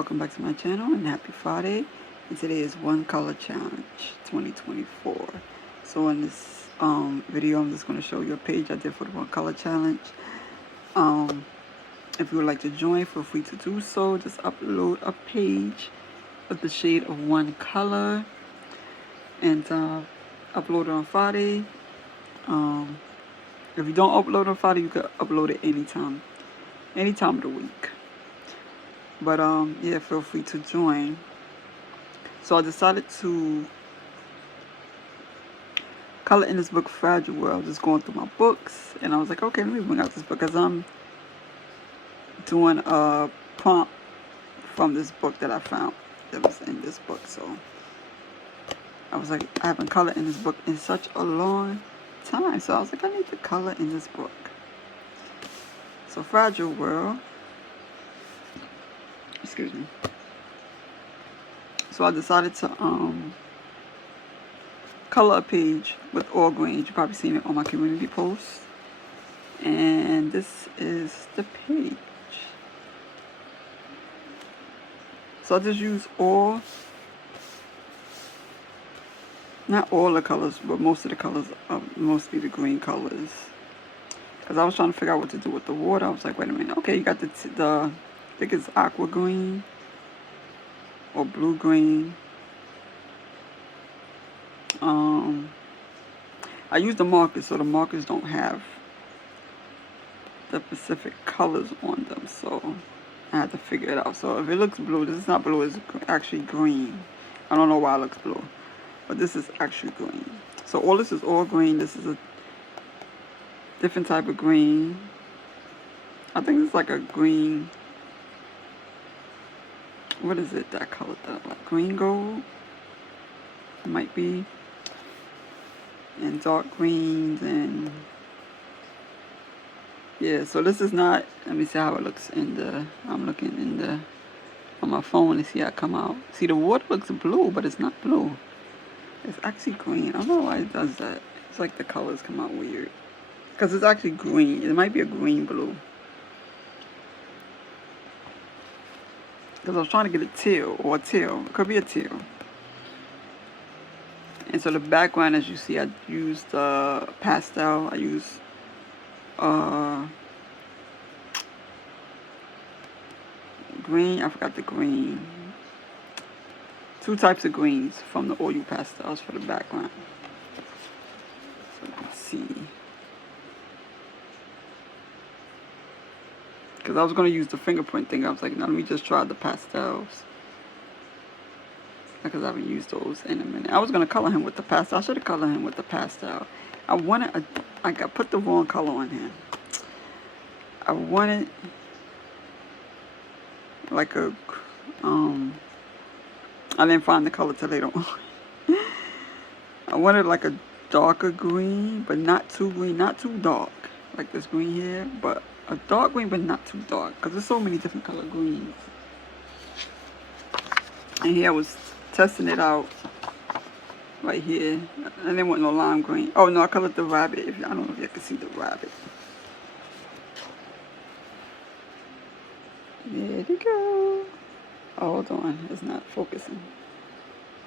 welcome back to my channel and happy Friday. And today is One Color Challenge 2024. So in this video, I'm just going to show you a page I did for the One Color Challenge. If you would like to join, feel free to do so. Just upload a page with the shade of one color and upload it on Friday. If you don't upload on Friday, you can upload it anytime of the week. But yeah, feel free to join. So I decided to color in this book, Fragile World. Just going through my books, and I was like, okay, let me bring out this book because I'm doing a prompt from this book that I found that was in this book. So I was like, I haven't colored in this book in such a long time, so I was like, I need to color in this book. So Fragile World. Excuse me. So I decided to color a page with all greens. You've probably seen it on my community post. And this is the page. So I just use not all the colors, but most of the colors, mostly the green colors. Because I was trying to figure out what to do with the water. I was like, wait a minute. Okay, you got the I think it's aqua green or blue green. I use the markers, so the markers don't have the specific colors on them, so I had to figure it out. So if it looks blue, this is not blue, it's actually green. I don't know why it looks blue, but this is actually green. So all this is all green. This is a different type of green. I think it's like a green, what is it, that color that I like? Green gold? It might be. And dark greens and yeah, so this is not, let me see how it looks in the, I'm looking in the, on my phone to see how it come out. See, the water looks blue, but it's not blue. It's actually green. I don't know why it does that. It's like the colors come out weird. Because it's actually green. It might be a green blue. Because I was trying to get a teal, or a teal. It could be a teal. And so the background, as you see, I used pastel. I use green. I forgot the green. Two types of greens from the oil pastels for the background. So you can see. Because I was going to use the fingerprint thing. I was like, no, let me just try the pastels. Because I haven't used those in a minute. I was going to color him with the pastel. I should have colored him with the pastel. I put the wrong color on him. I wanted like a, I didn't find the color till later on. I wanted like a darker green, but not too green, not too dark. Like this green here, but a dark green, but not too dark. Because there's so many different color greens. And here I was testing it out right here. I didn't want no lime green. Oh no, I colored the rabbit. I don't know if you can see the rabbit. There you go. Oh, hold on, it's not focusing.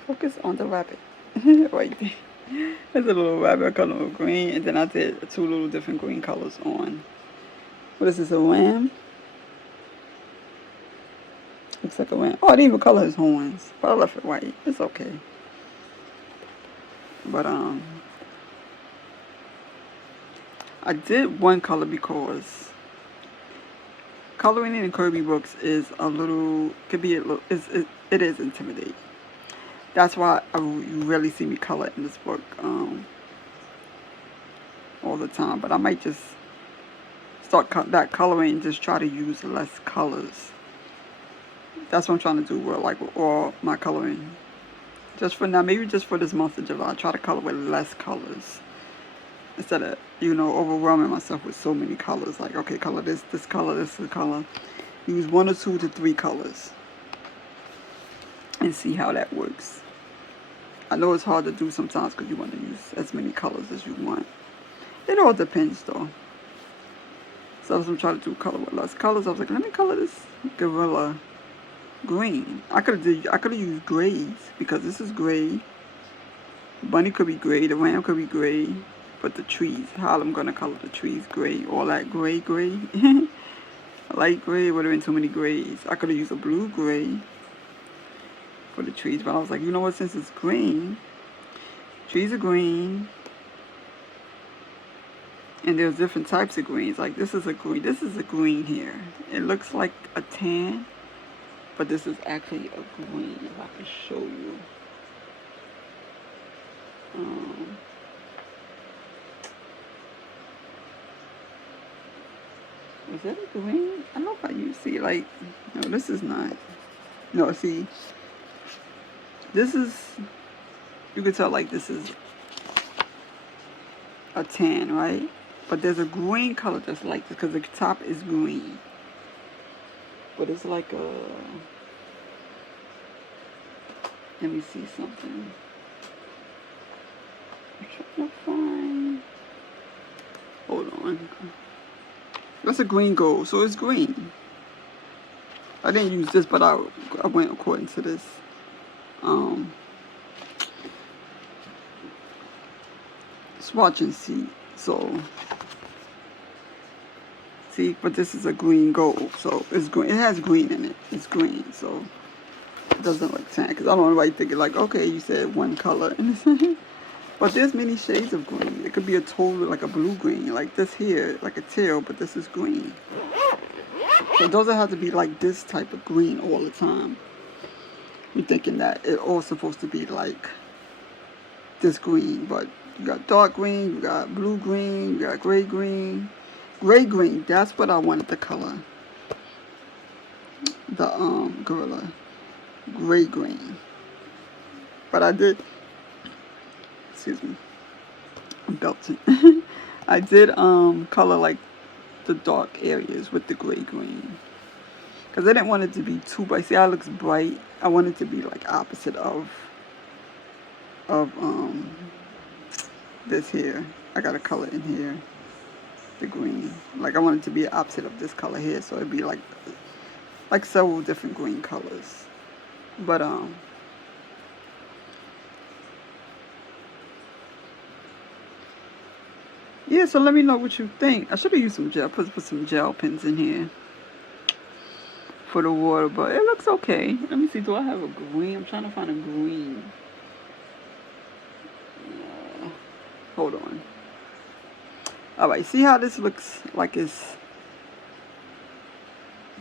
Focus on the rabbit. Right there. There's a little rabbit color of green, and then I did two little different green colors on. What is this, a lamb? Looks like a lamb. Oh, I didn't even color his horns, but I left it white. It's okay. But I did one color because coloring in Kirby books is a little, it is intimidating. That's why you rarely see me color in this book all the time. But I might just start back coloring and just try to use less colors. That's what I'm trying to do with all my coloring. Just for now, maybe just for this month of July, try to color with less colors. Instead of, overwhelming myself with so many colors. Like, okay, color this color, this color. Use 1 or 2 to 3 colors. And see how that works. I know it's hard to do sometimes because you want to use as many colors as you want. It all depends though. So as I'm trying to do color with less colors, I was like, let me color this gorilla green. I could have used grays because this is gray. The bunny could be gray, the ram could be gray, but the trees, how I'm gonna color the trees gray, all that gray. Light gray would have been too many grays. I could have used a blue gray for the trees, but I was like, you know what, since it's green, trees are green, and there's different types of greens. Like this is a green here. It looks like a tan, but this is actually a green, if I can show you. Is that a green? I don't know if you see, like, no, this is not. No, see, this is, you can tell like this is a tan, right? But there's a green color that's like this because the top is green. But it's like a, let me see something. I'm trying to find, hold on. That's a green gold, so it's green. I didn't use this, but I went according to this. Swatch and see. So, see, but this is a green gold, so it's green. It has green in it. It's green, so it doesn't look tan. Because I don't know why you think it like, okay, you said one color, but there's many shades of green. It could be a total like a blue green, like this here, like a teal, but this is green. So it doesn't have to be like this type of green all the time. You're thinking that it all supposed to be like this green, but you got dark green, you got blue green, you got gray green. Gray green, that's what I wanted to color. The gorilla. Gray green. But I did, excuse me, I'm belting. I did color like the dark areas with the gray green. Because I didn't want it to be too bright. See how it looks bright? I want it to be like opposite of this here. I got a color in here. The green. Like I want it to be opposite of this color here. So it'd be like several different green colors. But yeah, so let me know what you think. I should have used some gel. Put some gel pens in here for the water, but it looks okay. Let me see. Do I have a green? I'm trying to find a green. Hold on. Alright, see how this looks like it's,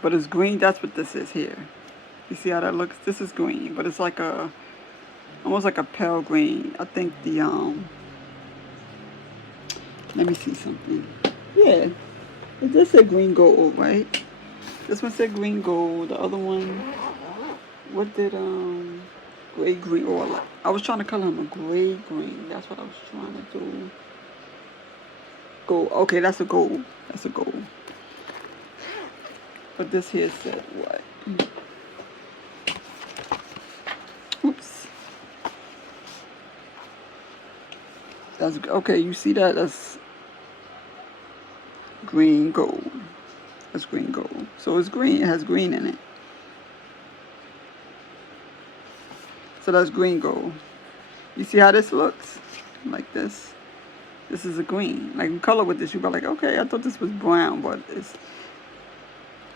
but it's green? That's what this is here. You see how that looks? This is green, but it's like a, almost like a pale green. I think the, let me see something. Yeah, it does say green gold, right? This one said green gold. The other one, what did, gray green, or I was trying to color him a gray green. That's what I was trying to do. Gold. Okay, that's a gold. That's a gold. But this here said what? Oops. That's okay. You see that? That's green gold. That's green gold. So it's green. It has green in it. So that's green gold. You see how this looks? Like this. This is a green. Like, you color with this, you'll be like, okay, I thought this was brown, but it's,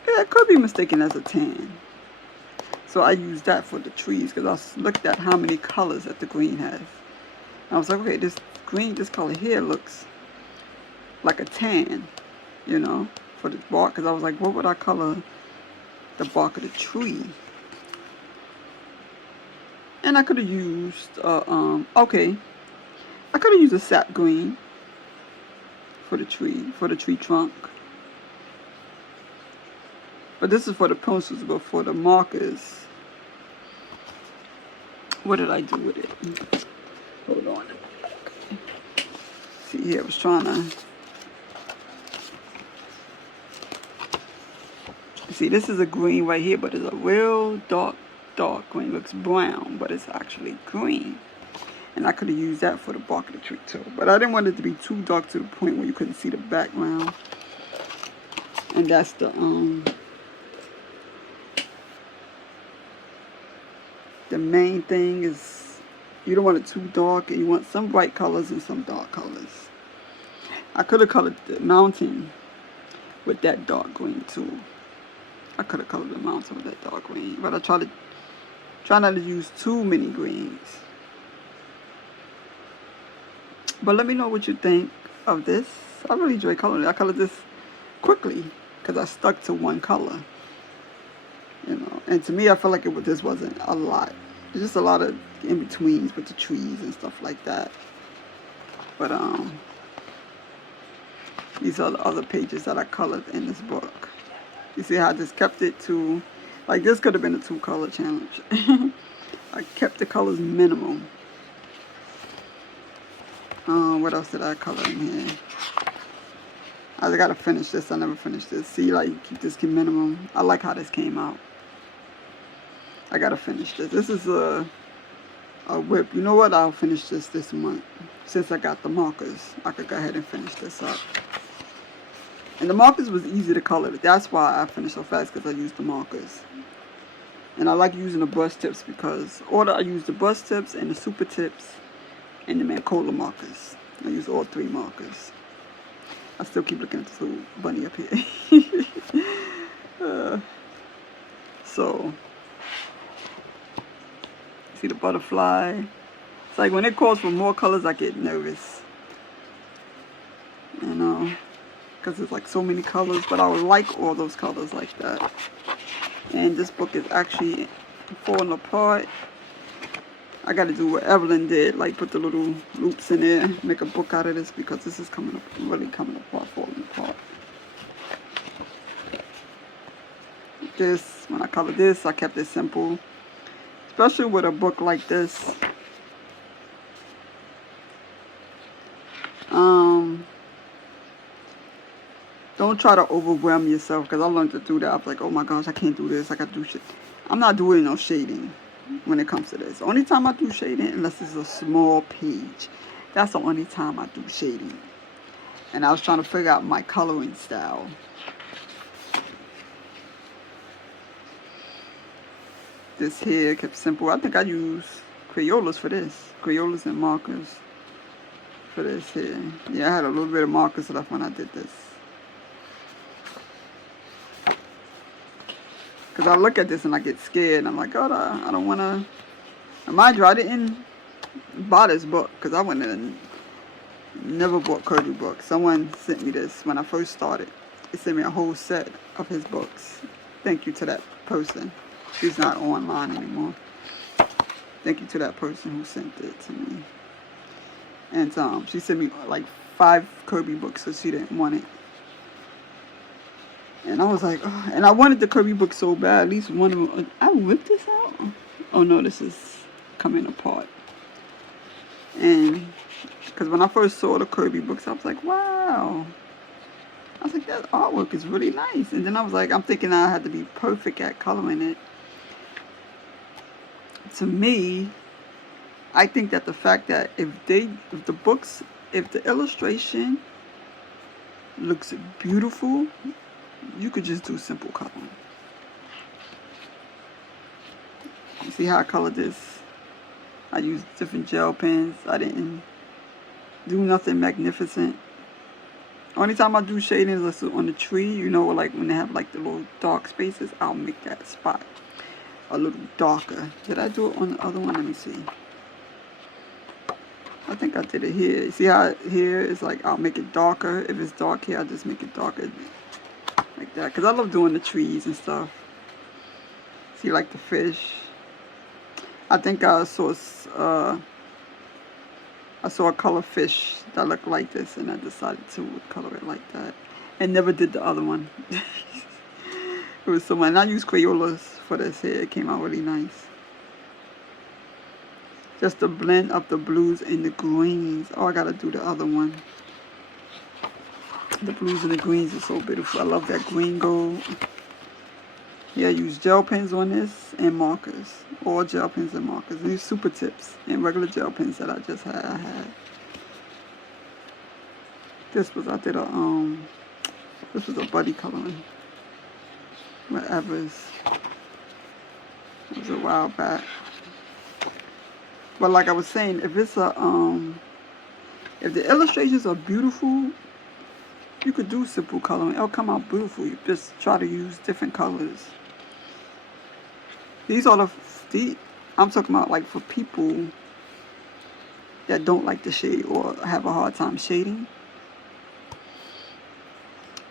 yeah, it could be mistaken as a tan. So I used that for the trees because I looked at how many colors that the green has. And I was like, okay, this green, this color here looks like a tan, you know, for the bark. Because I was like, what would I color the bark of the tree? And I could have used, okay, I could have used a sap green for the tree trunk. But this is for the pencils, but for the markers, what did I do with it? Hold on. See here, I was trying to, see, this is a green right here, but it's a real dark green. It looks brown, but it's actually green. And I could have used that for the bark of the tree too. But I didn't want it to be too dark to the point where you couldn't see the background. And that's the the main thing is you don't want it too dark, and you want some bright colors and some dark colors. I could have colored the mountain with that dark green too. I could have colored the mountain with that dark green, but I try not to use too many greens. But let me know what you think of this. I really enjoy coloring it. I colored this quickly because I stuck to one color. You know, and to me, I feel like this wasn't a lot. It's just a lot of in-betweens with the trees and stuff like that. But these are the other pages that I colored in this book. You see how I just kept it to, like this could have been a 2-color challenge. I kept the colors minimal. What else did I color in here? I gotta finish this. I never finished this. See, like, keep this minimum. I like how this came out. I gotta finish this. This is a whip. You know what? I'll finish this month. Since I got the markers, I could go ahead and finish this up. And the markers was easy to color. That's why I finished so fast, because I used the markers. And I like using the brush tips because I use the brush tips and the super tips and the Mancola markers. I use all 3 markers. I still keep looking at this little bunny up here. So, see the butterfly? It's like when it calls for more colors, I get nervous. You know, because there's like so many colors, but I would like all those colors like that. And this book is actually falling apart. I got to do what Evelyn did, like put the little loops in there, make a book out of this, because this is really coming apart, falling apart. This, when I colored this, I kept it simple, especially with a book like this. Don't try to overwhelm yourself, because I learned to do that. I was like, oh my gosh, I can't do this. I got to do shit. I'm not doing no shading when it comes to this. The only time I do shading, unless it's a small page. That's the only time I do shading. And I was trying to figure out my coloring style. This here kept simple. I think I use Crayolas for this. Crayolas and markers for this here. Yeah, I had a little bit of markers left when I did this. Because I look at this and I get scared. I'm like, God, I don't want to. And mind you, I didn't buy this book because I went and never bought Kirby books. Someone sent me this when I first started. He sent me a whole set of his books. Thank you to that person. She's not online anymore. Thank you to that person who sent it to me. And she sent me like 5 Kirby books because she didn't want it. And I was like, oh, and I wanted the Kirby book so bad. At least one of them. I whipped this out. Oh no, this is coming apart. And because when I first saw the Kirby books, I was like, wow. I was like, that artwork is really nice. And then I was like, I'm thinking I had to be perfect at coloring it. To me, I think that the fact that if the illustration looks beautiful, you could just do simple coloring. You see how I colored this? I used different gel pens. I didn't do nothing magnificent. Only time I do shading is on the tree, you know, like when they have like the little dark spaces, I'll make that spot a little darker. Did I do it on the other one? Let me see. I think I did it here. You see how here it's like I'll make it darker. If it's dark here, I'll just make it darker like that. Because I love doing the trees and stuff. See, like the fish. I think I saw a color fish that looked like this, and I decided to color it like that. And never did the other one. It was someone. And I used Crayolas for this here. It came out really nice. Just the blend of the blues and the greens. Oh, I gotta do the other one. The blues and the greens are so beautiful. I love that green gold. Yeah, I use gel pens on this and markers. All gel pens and markers. And these super tips and regular gel pens that I just had. I had. This was a buddy coloring. Whatever's. It was a while back. But like I was saying, if it's a if the illustrations are beautiful, you could do simple coloring. It'll come out beautiful. You just try to use different colors. These are the I'm talking about like for people that don't like to shade or have a hard time shading.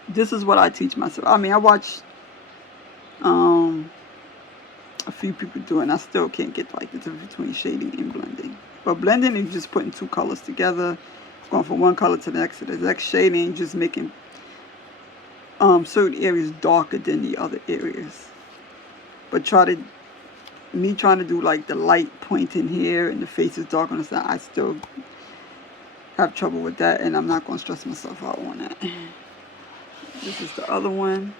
This is what I teach myself. I mean, I watch a few people do it, and I still can't get like the difference between shading and blending. But blending is just putting two colors together, going from one color to the next. Shading, just making certain areas darker than the other areas. But trying to do like the light pointing here and the face is dark on the side, I still have trouble with that, and I'm not going to stress myself out on that. This is the other one.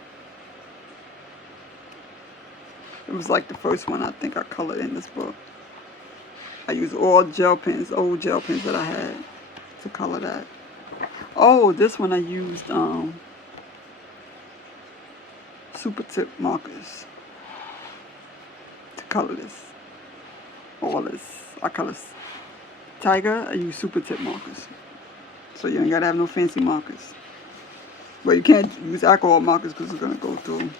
It was like the first one I think I colored in this book. I used all gel pens, old gel pens that I had to color that. Oh, this one I used super tip markers to color this. All this. I color tiger, I use super tip markers. So you ain't gotta have no fancy markers. But you can't use alcohol markers because it's gonna go through.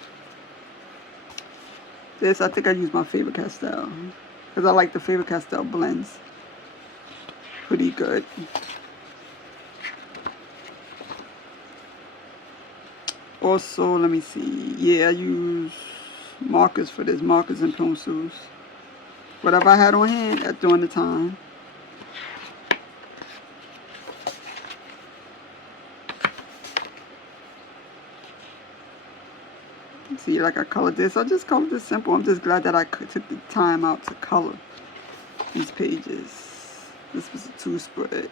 This, I think I use my Faber-Castell because I like the Faber-Castell blends pretty good. Also, let me see. Yeah, I use markers for this, markers and pencils. Whatever I had on hand at during the time. See, like I colored this. I just colored this simple. I'm just glad that I took the time out to color these pages. This was a 2 spread.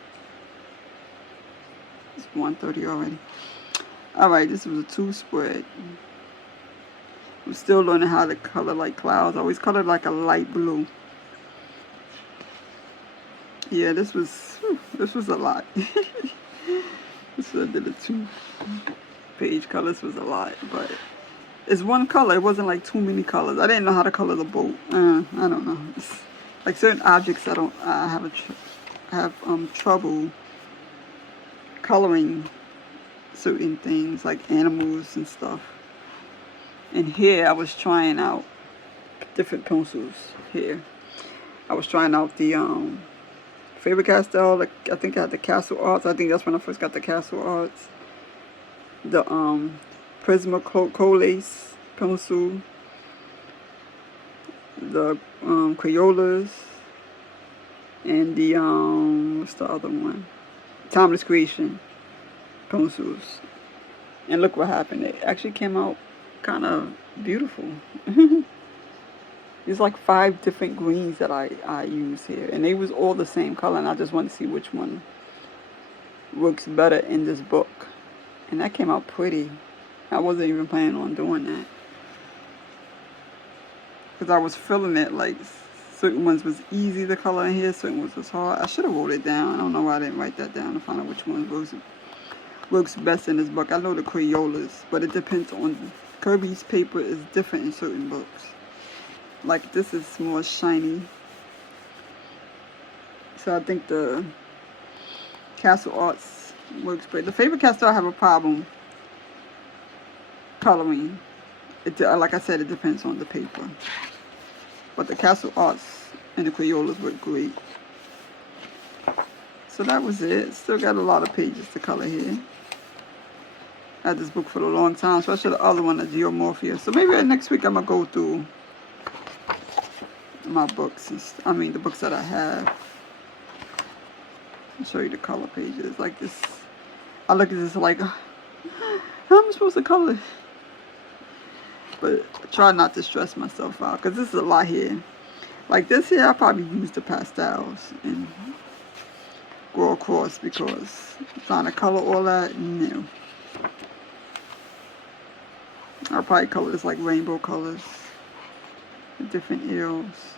It's 1:30 already. Alright, this was a 2 spread. I'm still learning how to color like clouds. I always colored like a light blue. Yeah, this was a lot. This I did a 2-page color. This was a lot, but it's one color. It wasn't like too many colors. I didn't know how to color the boat. I don't know. It's like certain objects, I have trouble coloring certain things like animals and stuff. And here I was trying out different pencils. Here I was trying out the Faber-Castell. I think I had the Castle Arts. I think that's when I first got the Castle Arts. The Prismacolor pencil, the Crayolas, and the what's the other one? Timeless Creation pencils. And look what happened. It actually came out kind of beautiful. There's like 5 different greens that I use here, and they was all the same color, and I just wanted to see which one works better in this book. And that came out pretty. I wasn't even planning on doing that because I was feeling it like certain ones was easy to color in here, certain ones was hard. I should have wrote it down. I don't know why I didn't write that down to find out which one works best in this book. I know the Crayolas, but it depends on Kirby's paper is different in certain books. Like this is more shiny, so I think the Castle Arts works great. The Faber-Castell I have a problem coloring. Like I said, it depends on the paper. But the Castle Arts and the Crayolas work great. So that was it. Still got a lot of pages to color here. I had this book for a long time, especially the other one, the Geomorphia. So maybe next week I'm going to go through my books. The books that I have. I'll show you the color pages. Like this. I look at this like, how am I supposed to color? But I try not to stress myself out because this is a lot here. Like this here, I probably use the pastels and go across because trying to color all that, no. I'll probably color this like rainbow colors with different arrows.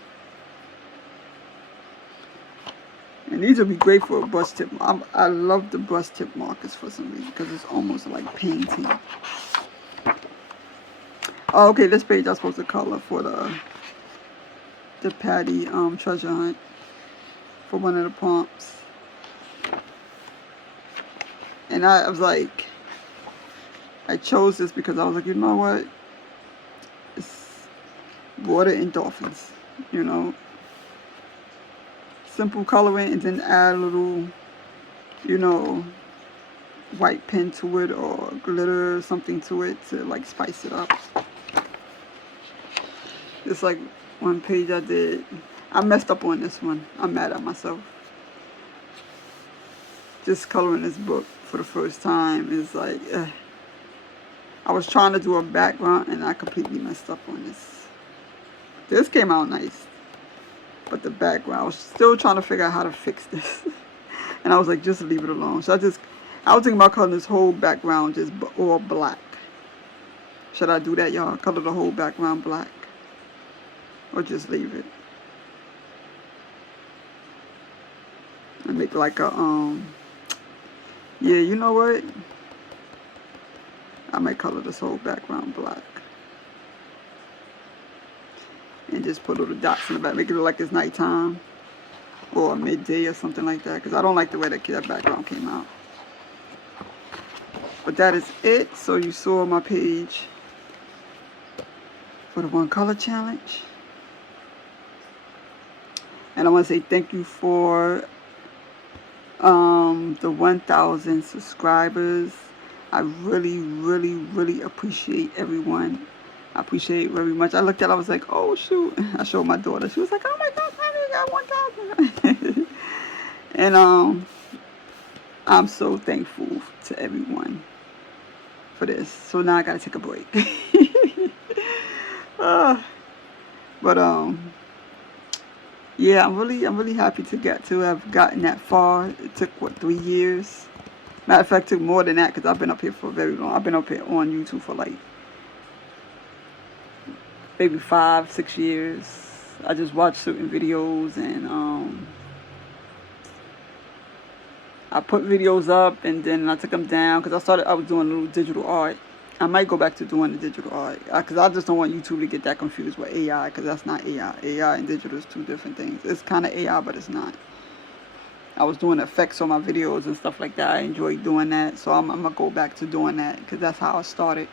And these would be great for a brush tip. I love the brush tip markers for some reason because it's almost like painting. Oh, okay, this page I'm supposed to color for the Patty treasure hunt. for one of the prompts. And I was like, I chose this because I was like, you know what? It's water and dolphins, you know. Simple coloring and then add a little, you know, white pen to it or glitter or something to it to like spice it up. It's like one page I did. I messed up on this one. I'm mad at myself. Just coloring this book for the first time is like, I was trying to do a background and I completely messed up on this. This came out nice, but the background, I was still trying to figure out how to fix this. And I was like, just leave it alone. So I was thinking about coloring this whole background just all black. Should I do that, y'all? Color the whole background black? Or just leave it? And make like a, yeah, you know what? I might color this whole background black. And just put little dots in the back. Make it look like it's nighttime. Or midday or something like that. Because I don't like the way that background came out. But that is it. So you saw my page for the One Color Challenge. And I want to say thank you for the 1,000 subscribers. I really, really, really appreciate everyone. I appreciate it very much. I looked at it, I was like, oh shoot. I showed my daughter. She was like, oh my God, honey, you got 1,000. And I'm so thankful to everyone for this. So now I gotta take a break. But yeah, I'm really happy to have gotten that far. It took what, 3 years? Matter of fact, it took more than that because I've been up here for very long. I've been up here on YouTube for like maybe 5-6 years. I just watched certain videos and I put videos up and then I took them down because I was doing a little digital art. I might go back to doing the digital art because I just don't want YouTube to get that confused with AI because that's not AI. AI and digital is two different things. It's kind of AI, but it's not. I was doing effects on my videos and stuff like that. I enjoy doing that, so I'm gonna go back to doing that because that's how I started.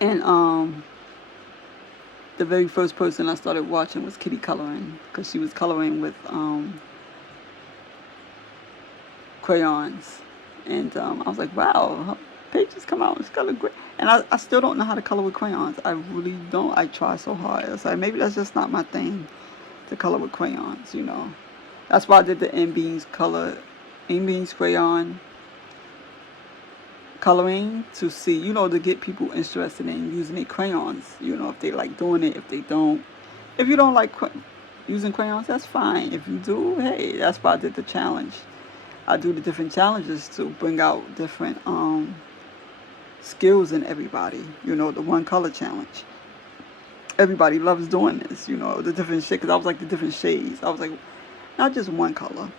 And the very first person I started watching was Kitty coloring because she was coloring with crayons, and I was like, wow, her pages come out, it's color great. And I still don't know how to color with crayons. I really don't. I try so hard. It's like maybe that's just not my thing to color with crayons, you know. That's why I did the M-Beans crayon coloring to see, you know, to get people interested in using their crayons. You know, if they like doing it, if they don't. If you don't like using crayons, that's fine. If you do, hey, that's why I did the challenge. I do the different challenges to bring out different skills in everybody. You know, the One Color Challenge. Everybody loves doing this, you know, the different shades. Because I was like the different shades. I was like, not just one color.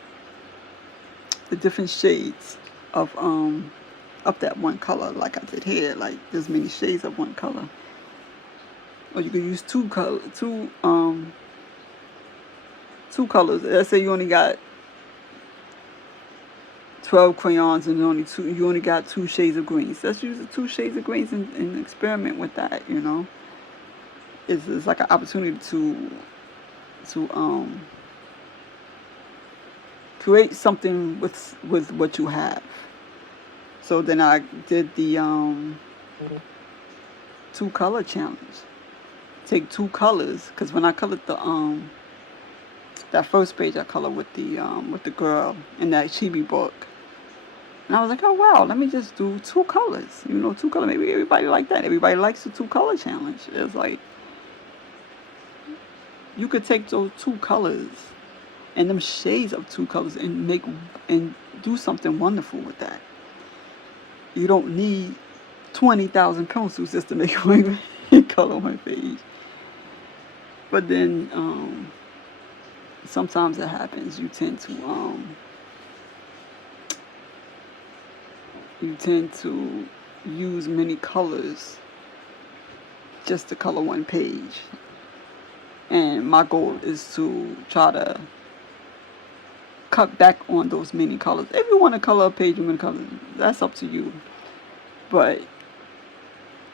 The different shades of that one color, like I did here. Like there's many shades of one color. Or you could use two colors. Let's say you only got 12 crayons and you only got 2 shades of greens. Let's use the 2 shades of greens and experiment with that, you know. It's like an opportunity to create something with what you have. So then I did the 2 color challenge. Take 2 colors, because when I colored the that first page, I colored with the girl in that chibi book, and I was like, oh wow, let me just do 2 colors. You know, 2 colors. Maybe everybody like that. Everybody likes the 2 color challenge. It's like you could take those 2 colors and them shades of 2 colors and do something wonderful with that. You don't need 20,000 pencils just to make one color one page. But then sometimes it happens. You tend to use many colors just to color one page. And my goal is to try to cut back on those many colors. If you want to color a page in many colors, that's up to you. But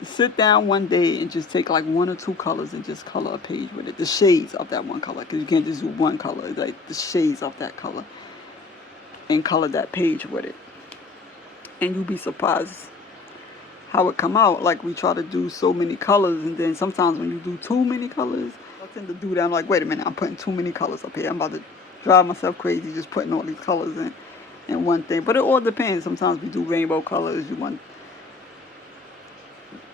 sit down one day and just take like 1 or 2 colors and just color a page with it. The shades of that one color, because you can't just do one color. Like the shades of that color, and color that page with it. And you'll be surprised how it come out. Like we try to do so many colors, and then sometimes when you do too many colors, I tend to do that. I'm like, wait a minute, I'm putting too many colors up here. I'm about to drive myself crazy just putting all these colors in one thing. But it all depends. Sometimes we do rainbow colors. You want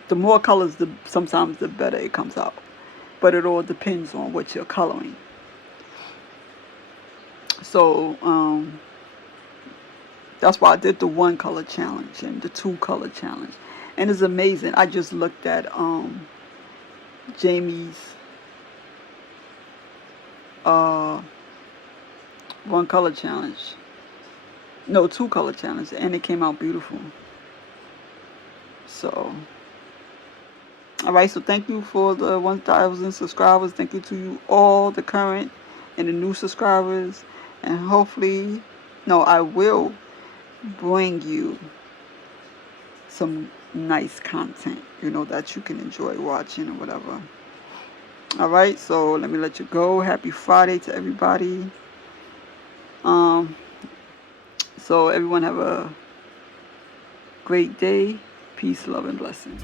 the more colors, sometimes the better it comes out. But it all depends on what you're coloring. So that's why I did the 1 color challenge and the 2 color challenge. And it's amazing. I just looked at Jamie's 1 color challenge. No, 2 color challenge, and it came out beautiful. So, alright, so thank you for the 1,000 subscribers. Thank you to you all, the current and the new subscribers. And hopefully, I will bring you some nice content, that you can enjoy watching or whatever. Alright, so let me let you go. Happy Friday to everybody. So everyone have a great day. Peace, love, and blessings.